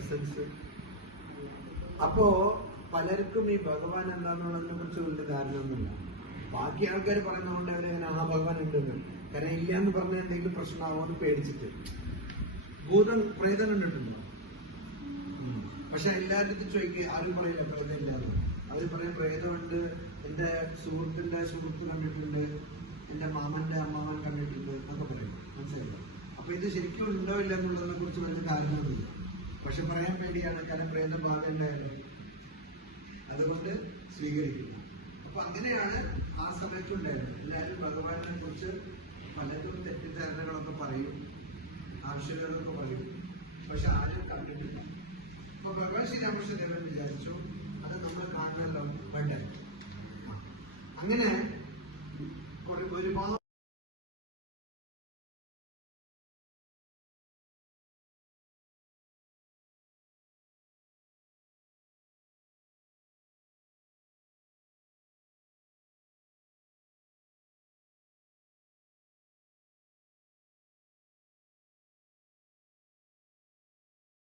Presence. അപ്പോ പലർക്കും ഈ ഭഗവാൻ എന്താണെന്നുള്ളതിനെ കുറിച്ച് വലിയ ധാരണയൊന്നുമില്ല. ബാക്കി ആൾക്കാർ പറയുന്നതുകൊണ്ട് അവരെങ്ങനെ ആ ഭഗവാൻ ഉണ്ടെന്ന്, കാരണം ഇല്ല എന്ന് പറഞ്ഞ എന്തെങ്കിലും പ്രശ്നമാവുമെന്ന് പേടിച്ചിട്ട്. ഭൂതം പ്രേതം കണ്ടിട്ടുണ്ടോ? പക്ഷെ എല്ലാവരും ചോദിക്കുക, ആരും പറയില്ല പ്രേതം ഇല്ലാന്ന്. അവർ പറയും പ്രേതമുണ്ട്, എന്റെ സുഹൃത്തിന്റെ സുഹൃത്ത് കണ്ടിട്ടുണ്ട്, എന്റെ മാമന്റെ അമ്മാവൻ കണ്ടിട്ടുണ്ട് എന്നൊക്കെ പറയും. മനസ്സിലായില്ല? അപ്പൊ ഇത് ശരിക്കും ഉണ്ടോ ഇല്ല എന്നുള്ളതിനെ കുറിച്ച് വലിയ ധാരണയൊന്നുമില്ല. പക്ഷെ പറയാൻ പേടിയാണ്, കാരണം പ്രേതം ഭാവിയുണ്ടായിരുന്നു, അതുകൊണ്ട് സ്വീകരിക്കുന്നു. അപ്പൊ അങ്ങനെയാണ് ആ സമയത്തുണ്ടായിരുന്നത്. എല്ലാവരും ഭഗവാനെ കുറിച്ച് പലരും തെറ്റിദ്ധാരണകളൊക്കെ പറയും, ആവശ്യങ്ങളൊക്കെ പറയും, പക്ഷെ ആരും കണ്ടിട്ടില്ല. അപ്പൊ ഭഗവാൻ ശ്രീരാമകൃഷ്ണദേവൻ വിചാരിച്ചു അത് നമ്മൾ കാണണമല്ലോ വേണ്ടേ. അങ്ങനെ ഒരുപാട്